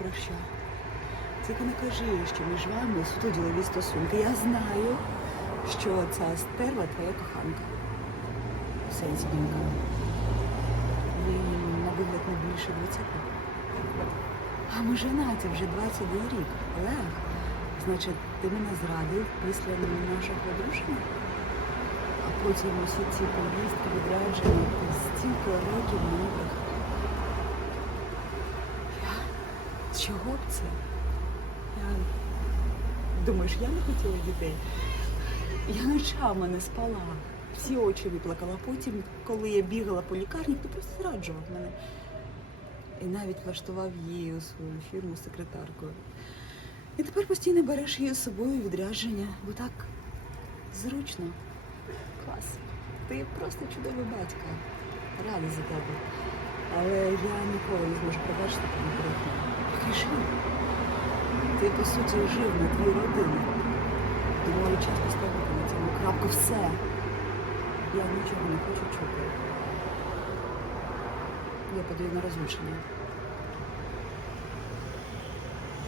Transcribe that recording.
про що. Тільки не кажи, що між вами суто ділові стосунки. Я знаю, що ця стерва твоя коханка. В сенсі донька. Ви на вигляд не більше 20. А ми женаті вже 22 рік. Олег, значить, ти мене зрадив після нашого одруження? А потім усі ці поїздки відрядження, ти стільки років мені брехав. Я? Чого б це? Я... Думаєш, я не хотіла дітей? Я ночами не спала, всі очі виплакала. Потім, коли я бігала по лікарні, ти просто зраджував мене. І навіть влаштував її у свою фірму секретаркою. І тепер постійно береш її з собою відрядження, бо так зручно. Клас. Ти просто чудовий батько. Рада за тебе. Але я ніколи не зможу пробачити тобі Який. Ти, по суті, жив на твій родини. Думаю, час ставити на цьому крапку. Все. Я нічого не хочу чути. Я подаю на розлучення.